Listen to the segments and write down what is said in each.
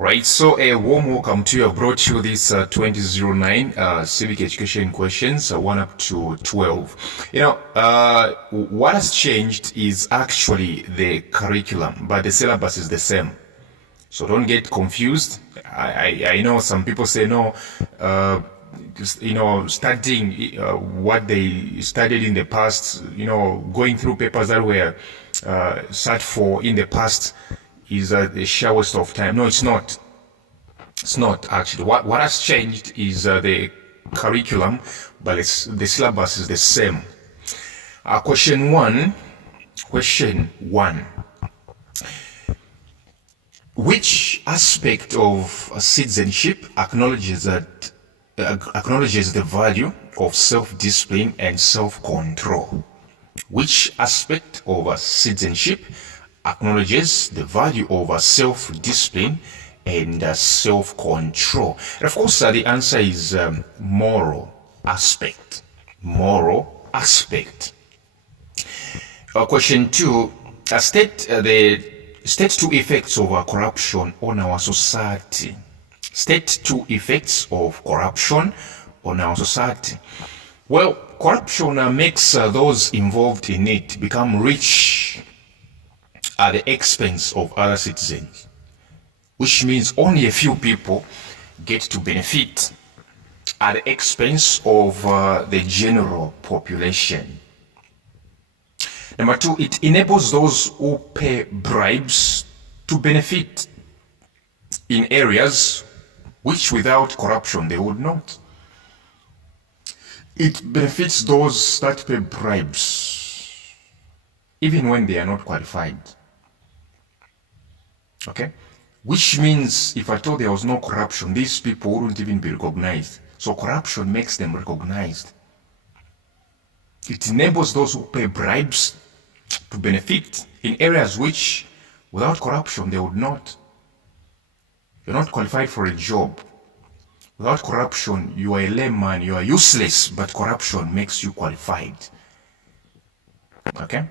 Right, so a warm welcome to you. I've brought you this 2009 Civic Education questions, 1 up to 12. What has changed is actually the curriculum, but the syllabus is the same. So don't get confused. I know some people say no, studying what they studied in the past, going through papers that were sat for in the past is a sheer waste of time. No, it's not. It's not actually. What has changed is the curriculum, but the syllabus is the same. Question one. Which aspect of citizenship acknowledges the value of self-discipline and self-control? Which aspect of citizenship acknowledges the value of self-discipline and self-control? And of course, the answer is moral aspect. Moral aspect. Question two. State two effects of corruption on our society. State two effects of corruption on our society. Well, corruption makes those involved in it become rich at the expense of other citizens, which means only a few people get to benefit at the expense of the general population. Number two, it enables those who pay bribes to benefit in areas which without corruption they would not. It benefits those that pay bribes even when they are not qualified. Okay? Which means if I thought there was no corruption, these people wouldn't even be recognized. So corruption makes them recognized. It enables those who pay bribes to benefit in areas which without corruption they would not. You're not qualified for a job. Without corruption, you are a layman, you are useless, but corruption makes you qualified. Okay?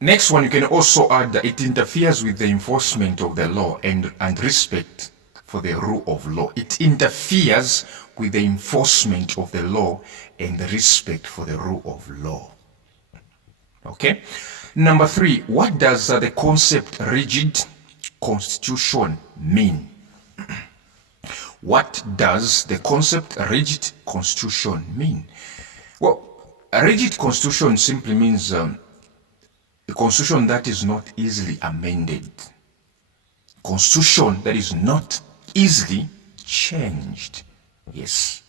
Next one, you can also add that it interferes with the enforcement of the law and respect for the rule of law. It interferes with the enforcement of the law and the respect for the rule of law. Okay? Number three, what does the concept rigid constitution mean? What does the concept rigid constitution mean? Well, a rigid constitution simply means a constitution that is not easily amended. Constitution that is not easily changed. Yes.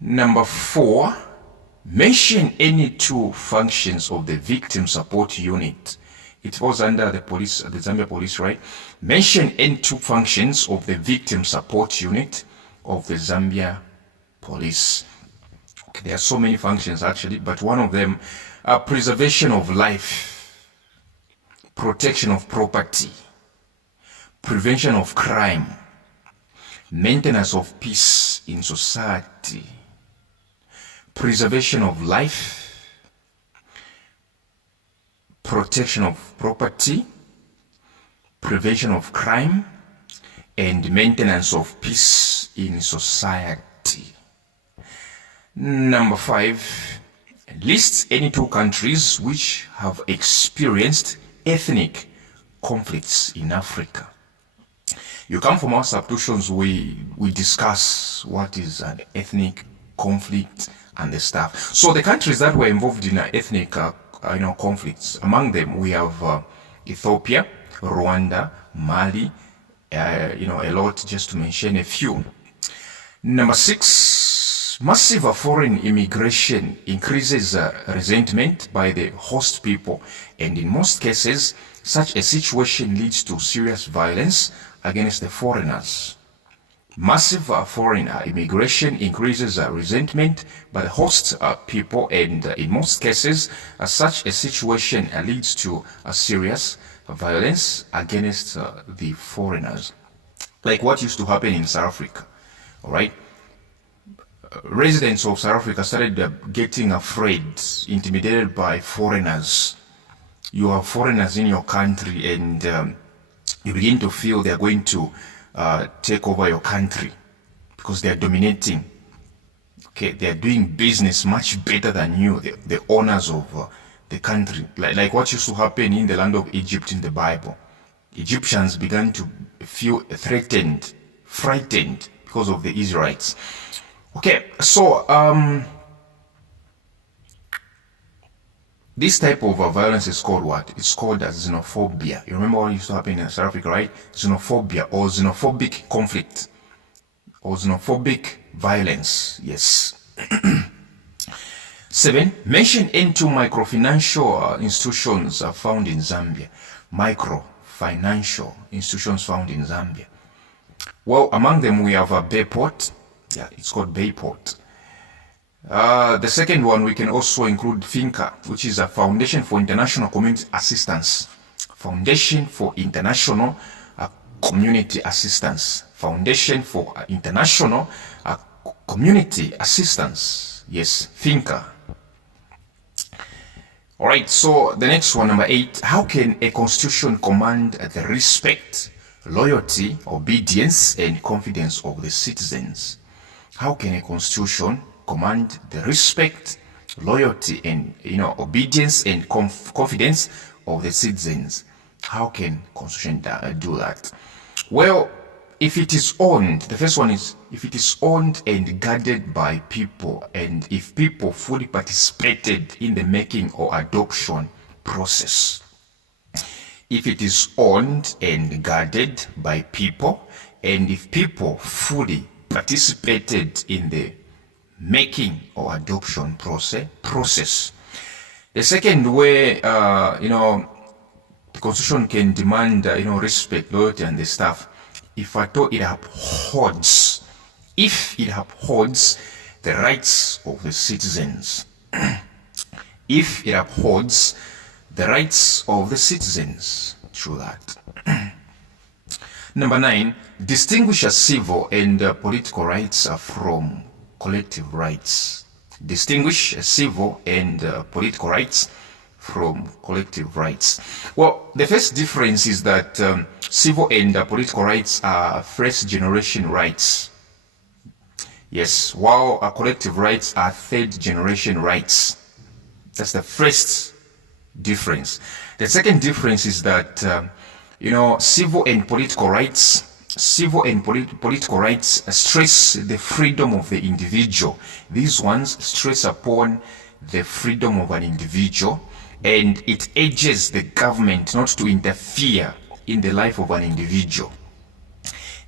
Number four, mention any two functions of the victim support unit. It falls under the police, the Zambia police, right? Mention any two functions of the victim support unit of the Zambia police. Okay, there are so many functions actually, but one of them are preservation of life, protection of property, prevention of crime, maintenance of peace in society, preservation of life, protection of property, prevention of crime, and maintenance of peace in society. Number five, lists any two countries which have experienced ethnic conflicts in Africa. You come from our substitutions, we discuss what is an ethnic conflict and the stuff. So the countries that were involved in ethnic conflicts, among them we have Ethiopia, Rwanda, Mali, a lot, just to mention a few. Number six, massive foreign immigration increases resentment by the host people, and in most cases, such a situation leads to serious violence against the foreigners. Massive foreign immigration increases resentment by the host people, and in most cases, such a situation leads to a serious violence against the foreigners. Like what used to happen in South Africa, all right? Residents of South Africa started getting afraid, intimidated by foreigners. you have foreigners in your country and you begin to feel they're going to take over your country because they're dominating. Okay, they're doing business much better than you, the owners of the country. Like what used to happen in the land of Egypt in the Bible. Egyptians began to feel threatened, frightened because of the Israelites. Okay, so this type of violence is called what? It's called xenophobia. You remember what used to happen in South Africa, right? Xenophobia or xenophobic conflict or xenophobic violence. Yes. 7. Mention any two microfinancial institutions found in Zambia. Microfinancial institutions found in Zambia. Well, among them we have a Bayport. Yeah, it's called Bayport. The second one we can also include FINCA, which is a Foundation for International Community Assistance. Foundation for International Community Assistance. Foundation for International Community Assistance. Yes, FINCA. Alright, so the next one, number 8. How can a constitution command the respect, loyalty, obedience, and confidence of the citizens? How can a constitution command the respect, loyalty, and obedience and confidence of the citizens? How can constitution do that? Well, if it is owned, the first one is if it is owned and guarded by people, and if people fully participated in the making or adoption process. If it is owned and guarded by people, and if people fully participated in the making or adoption process. The second way, the constitution can demand, respect, loyalty, and the stuff. If at all it upholds the rights of the citizens. If it upholds the rights of the citizens through that. Number 9, distinguish civil and political rights from collective rights. Distinguish civil and political rights from collective rights. Well, the first difference is that civil and political rights are first generation rights. Yes, while collective rights are third generation rights. That's the first difference. The second difference is that civil and political rights stress the freedom of the individual. These ones stress upon the freedom of an individual, and it urges the government not to interfere in the life of an individual.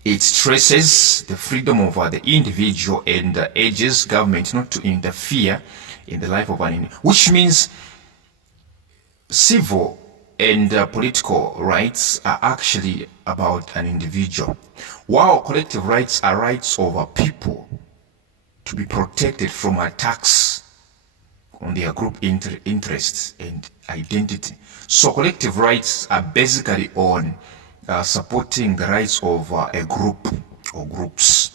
It stresses the freedom of the individual and urges government not to interfere in the life of an individual, which means civil and political rights are actually about an individual, while collective rights are rights of people to be protected from attacks on their group interests and identity. So collective rights are basically on supporting the rights of a group or groups.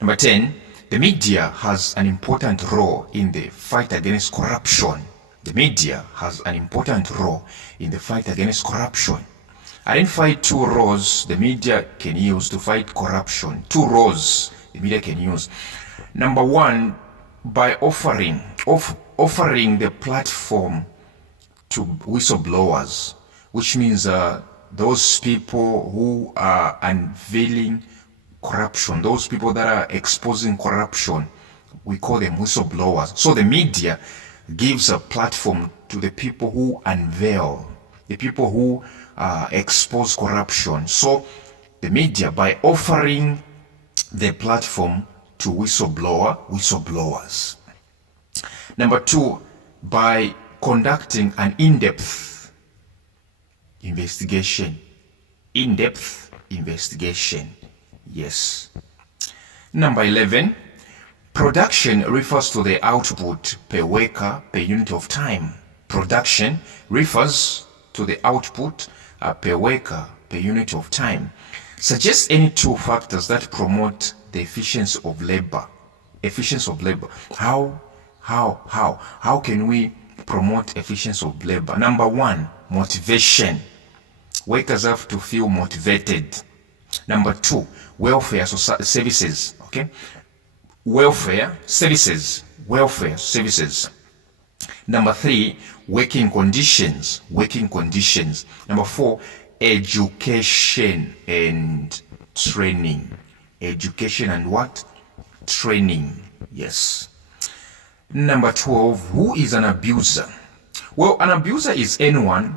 Number 10, the media has an important role in the fight against corruption. The media has an important role in the fight against corruption. Identify 2 roles the media can use to fight corruption. 2 roles the media can use. Number 1, by offering the platform to whistleblowers, which means those people who are unveiling corruption, those people that are exposing corruption, we call them whistleblowers. So the media gives a platform to the people who unveil, the people who expose corruption. So the media, by offering the platform to whistleblowers. Number 2, by conducting an in-depth investigation. In-depth investigation. Yes. Number 11, production refers to the output per worker per unit of time. Production refers to the output per worker per unit of time. Suggest any 2 factors that promote the efficiency of labor. Efficiency of labor. How can we promote efficiency of labor. Number one, motivation. Workers have to feel motivated. Number two, welfare services. Okay, welfare services. Number three, working conditions. Number four, education and training. Education and what? Training. Yes. Number 12, who is an abuser? Well, an abuser is anyone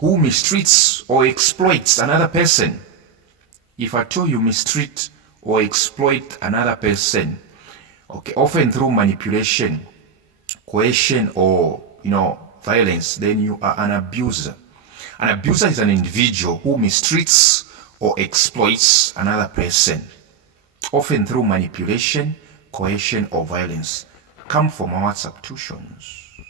who mistreats or exploits another person. If at all you mistreat or exploit another person, okay, often through manipulation, coercion, or violence, then you are an abuser. An abuser is an individual who mistreats or exploits another person, often through manipulation, coercion, or violence. Come for more substitutions.